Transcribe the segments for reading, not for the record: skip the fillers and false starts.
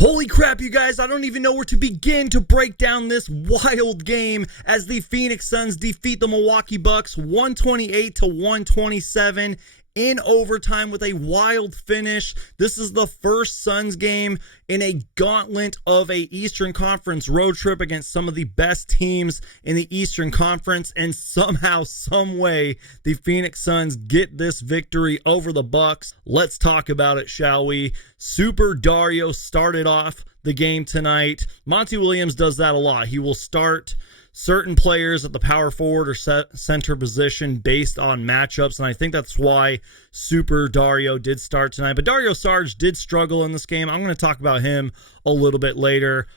Holy crap, you guys, I don't even know where to begin to break down this wild game as the Phoenix Suns defeat the Milwaukee Bucks 128-127 in overtime with a wild finish. This is the first Suns game in a gauntlet of a Eastern Conference road trip against some of the best teams in the Eastern Conference, and somehow, some way, the Phoenix Suns get this victory over the Bucks. Let's talk about it, shall we? Super Dario started off the game tonight. Monty Williams does that a lot. He will start certain players at the power forward or center position based on matchups, and I think that's why Super Dario did start tonight. But Dario Saric did struggle in this game. I'm going to talk about him a little bit later.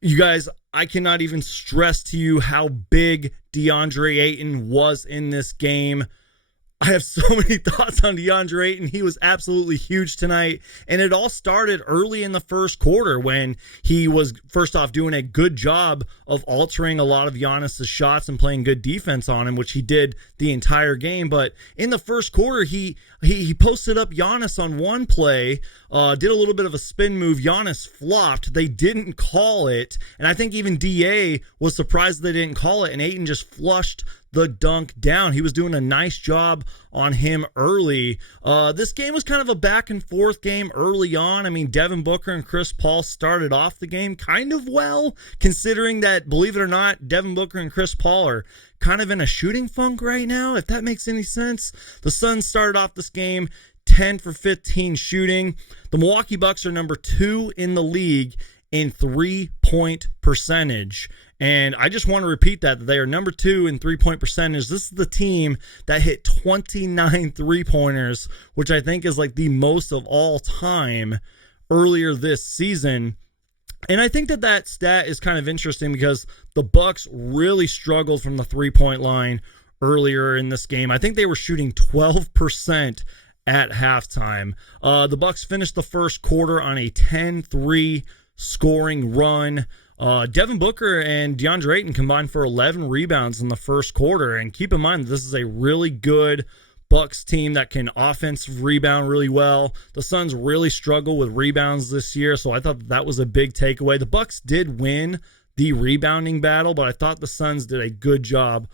You guys, I cannot even stress to you how big DeAndre Ayton was in this game. I have so many thoughts on DeAndre Ayton. He was absolutely huge tonight. And it all started early in the first quarter when he was, first off, doing a good job of altering a lot of Giannis's shots and playing good defense on him, which he did the entire game. But in the first quarter, he posted up Giannis on one play, did a little bit of a spin move. Giannis flopped. They didn't call it. And I think even DA was surprised they didn't call it. And Ayton just flushed the dunk down. He was doing a nice job on him early. This game was kind of a back and forth game early on. I mean, Devin Booker and Chris Paul started off the game kind of well, considering that, believe it or not, Devin Booker and Chris Paul are kind of in a shooting funk right now, if that makes any sense. The Suns started off this game 10 for 15 shooting. The Milwaukee Bucks are number 2 in the league in three-point percentage. And I just want to repeat that they are number 2 in three-point percentage. This is the team that hit 29 three-pointers, which I think is like the most of all time earlier this season. And I think that stat is kind of interesting because the Bucks really struggled from the three-point line earlier in this game. I think they were shooting 12% at halftime. The Bucks finished the first quarter on a 10-3 scoring run. Devin Booker and DeAndre Ayton combined for 11 rebounds in the first quarter. And keep in mind, this is a really good Bucks team that can offensive rebound really well. The Suns really struggle with rebounds this year, so I thought that was a big takeaway. The Bucks did win the rebounding battle, but I thought the Suns did a good job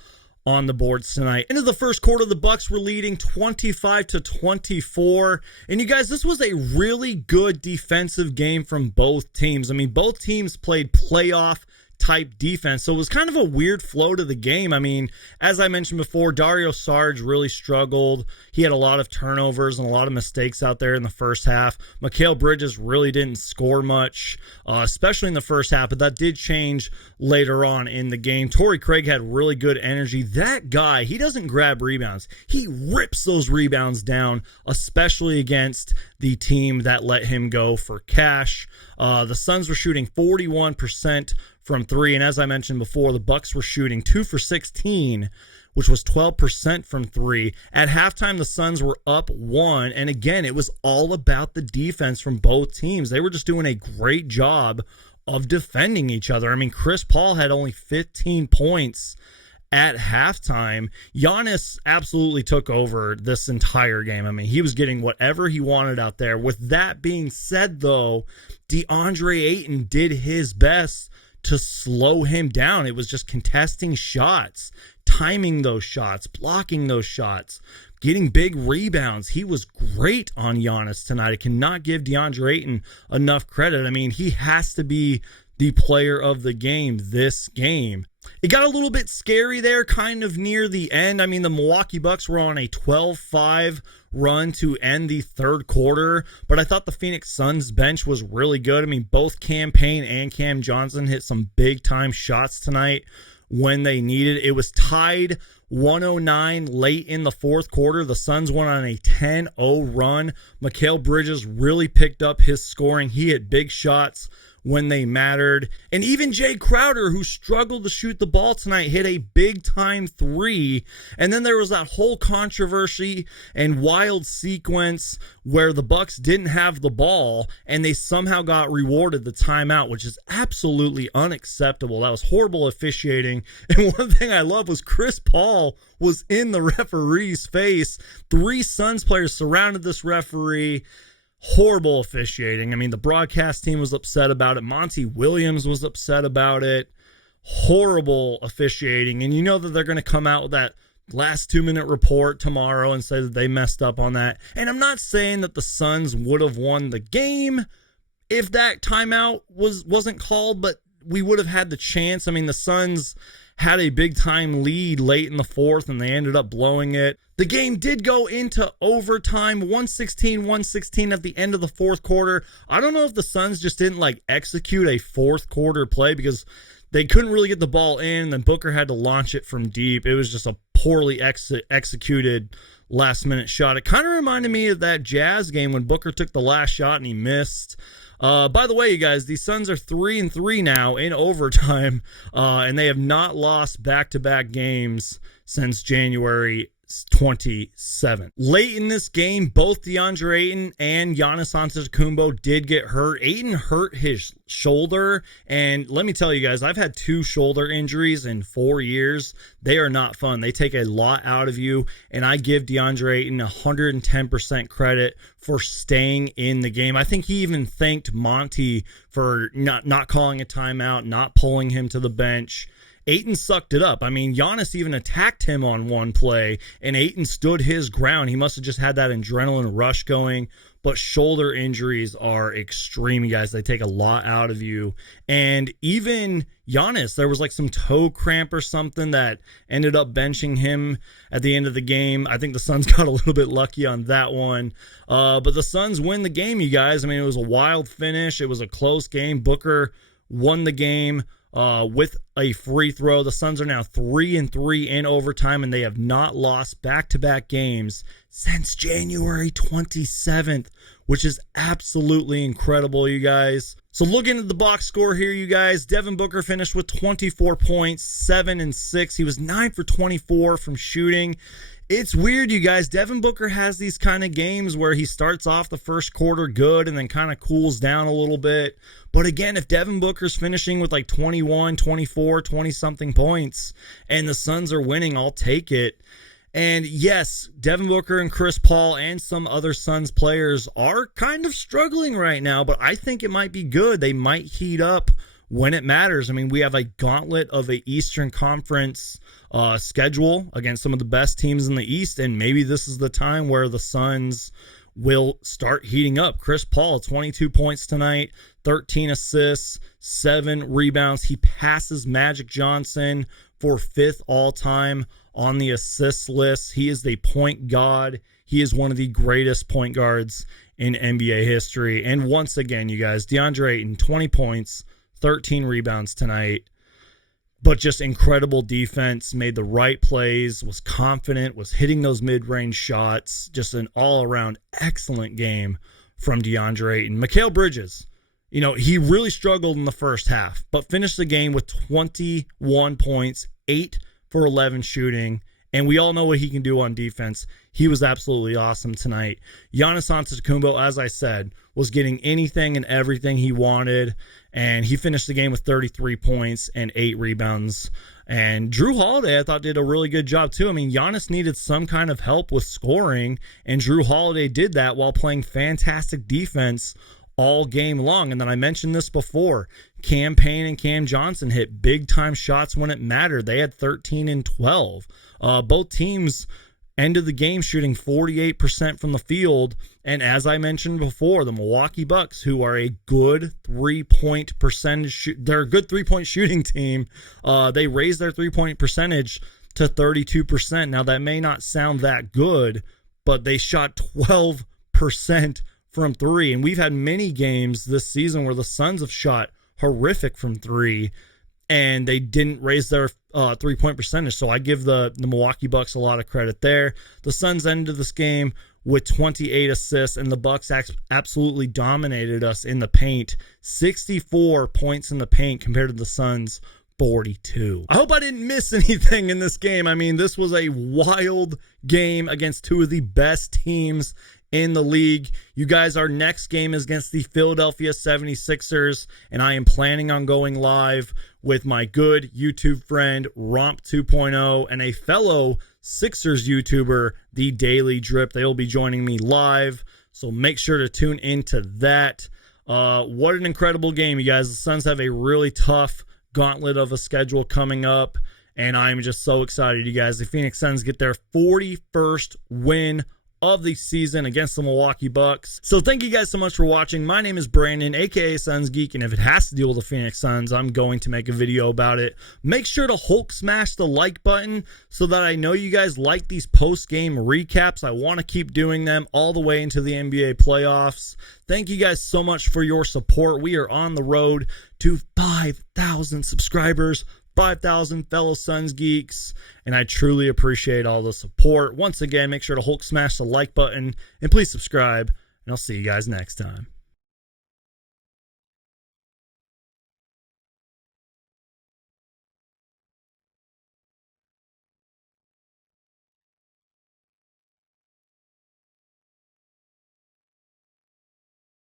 on the boards tonight. Into the first quarter, the Bucks were leading 25-24. And you guys, this was a really good defensive game from both teams. I mean, both teams played playoff type defense, so it was kind of a weird flow to the game. I mean, as I mentioned before, Dario Saric really struggled. He had a lot of turnovers and a lot of mistakes out there in the first half. Mikal Bridges really didn't score much, especially in the first half, but that did change later on in the game. Torrey Craig had really good energy. That guy, he doesn't grab rebounds. He rips those rebounds down, especially against the team that let him go for cash. The Suns were shooting 41% from 3, and as I mentioned before, the Bucks were shooting 2 for 16, which was 12% from 3. At halftime, the Suns were up 1, and again, it was all about the defense from both teams. They were just doing a great job of defending each other. I mean, Chris Paul had only 15 points at halftime. Giannis absolutely took over this entire game. I mean, he was getting whatever he wanted out there. With that being said, though, DeAndre Ayton did his best to slow him down. It was just contesting shots, timing those shots, blocking those shots, getting big rebounds. He was great on Giannis tonight. I cannot give DeAndre Ayton enough credit. I mean, he has to be the player of the game this game. It got a little bit scary there kind of near the end. I mean, the Milwaukee Bucks were on a 12-5 run to end the third quarter, but I thought the Phoenix Suns bench was really good. I mean, both Cam Payne and Cam Johnson hit some big-time shots tonight when they needed. It was tied 109 late in the fourth quarter. The Suns went on a 10-0 run. Mikal Bridges really picked up his scoring. He hit big shots when they mattered. And even Jay Crowder, who struggled to shoot the ball tonight, hit a big-time 3. And then there was that whole controversy and wild sequence where the Bucks didn't have the ball and they somehow got rewarded the timeout, which is absolutely unacceptable. That was horrible officiating. And one thing I love was Chris Paul was in the referee's face. 3 Suns players surrounded this referee. Horrible officiating. I mean, the broadcast team was upset about it. Monty Williams was upset about it. Horrible officiating. And you know that they're going to come out with that last 2-minute report tomorrow and say that they messed up on that. And I'm not saying that the Suns would have won the game if that timeout wasn't called, but we would have had the chance. I mean, the Suns had a big time lead late in the fourth and they ended up blowing it. The game did go into overtime, 116 at the end of the fourth quarter. I don't know if the Suns just didn't execute a fourth quarter play because they couldn't really get the ball in, and then Booker had to launch it from deep. It was just a poorly executed last-minute shot. It kind of reminded me of that Jazz game when Booker took the last shot and he missed. By the way, you guys, these Suns are 3-3 now in overtime, and they have not lost back-to-back games since January 27th. Late in this game, both DeAndre Ayton and Giannis Antetokounmpo did get hurt. Ayton hurt his shoulder, and let me tell you guys, I've had 2 shoulder injuries in 4 years. They are not fun. They take a lot out of you, and I give DeAndre Ayton 110% credit for staying in the game. I think he even thanked Monty for not calling a timeout, not pulling him to the bench. Ayton sucked it up. I mean, Giannis even attacked him on one play, and Ayton stood his ground. He must have just had that adrenaline rush going. But shoulder injuries are extreme, you guys. They take a lot out of you. And even Giannis, there was some toe cramp or something that ended up benching him at the end of the game. I think the Suns got a little bit lucky on that one. But the Suns win the game, you guys. I mean, it was a wild finish. It was a close game. Booker won the game with a free throw. The Suns are now 3-3 in overtime, and they have not lost back-to-back games since January 27th, which is absolutely incredible, you guys. So looking at the box score here, you guys, Devin Booker finished with 24 points, 7 and 6. He was 9 for 24 from shooting. It's weird, you guys. Devin Booker has these kind of games where he starts off the first quarter good and then kind of cools down a little bit. But again, if Devin Booker's finishing with 21, 24, 20-something points and the Suns are winning, I'll take it. And yes, Devin Booker and Chris Paul and some other Suns players are kind of struggling right now, but I think it might be good. They might heat up when it matters. I mean, we have a gauntlet of a Eastern Conference schedule against some of the best teams in the East, and maybe this is the time where the Suns will start heating up. Chris Paul, 22 points tonight, 13 assists, 7 rebounds. He passes Magic Johnson for 5th all-time on the assist list. He is the point god. He is one of the greatest point guards in NBA history. And once again, you guys, DeAndre Ayton, 20 points, 13 rebounds tonight. But just incredible defense, made the right plays, was confident, was hitting those mid-range shots. Just an all-around excellent game from DeAndre Ayton. Mikal Bridges, he really struggled in the first half, but finished the game with 21 points, 8 for 11 shooting, and we all know what he can do on defense. He was absolutely awesome tonight. Giannis Antetokounmpo, as I said, was getting anything and everything he wanted, and he finished the game with 33 points and 8 rebounds. And Drew Holiday, I thought, did a really good job, too. I mean, Giannis needed some kind of help with scoring, and Drew Holiday did that while playing fantastic defense all game long. And then I mentioned this before, Cam Payne and Cam Johnson hit big-time shots when it mattered. They had 13 and 12. Both teams ended the game shooting 48% from the field. And as I mentioned before, the Milwaukee Bucks, who are a good three-point percentage, they're a good three-point shooting team. They raised their three-point percentage to 32%. Now, that may not sound that good, but they shot 12% from 3. And we've had many games this season where the Suns have shot horrific from 3, and they didn't raise their three-point percentage. So I give the Milwaukee Bucks a lot of credit there. The Suns ended this game with 28 assists, and the Bucks absolutely dominated us in the paint. 64 points in the paint compared to the Suns' 42. I hope I didn't miss anything in this game. I mean, this was a wild game against two of the best teams in the league. You guys, our next game is against the Philadelphia 76ers, and I am planning on going live with my good YouTube friend Romp 2.0 and a fellow Sixers YouTuber, The Daily Drip. They will be joining me live So make sure to tune into that. What an incredible game, you guys. The Suns have a really tough gauntlet of a schedule coming up, and I'm just so excited, you guys. The Phoenix Suns get their 41st win of the season against the Milwaukee Bucks. So thank you guys so much for watching. My name is Brandon, aka Suns Geek, and if it has to deal with the Phoenix Suns, I'm going to make a video about it. Make sure to Hulk smash the like button so that I know you guys like these post-game recaps. I want to keep doing them all the way into the NBA playoffs. Thank you guys so much for your support. We are on the road to 5,000 subscribers. 5,000 fellow Suns Geeks, and I truly appreciate all the support. Once again, make sure to Hulk smash the like button, and please subscribe, and I'll see you guys next time.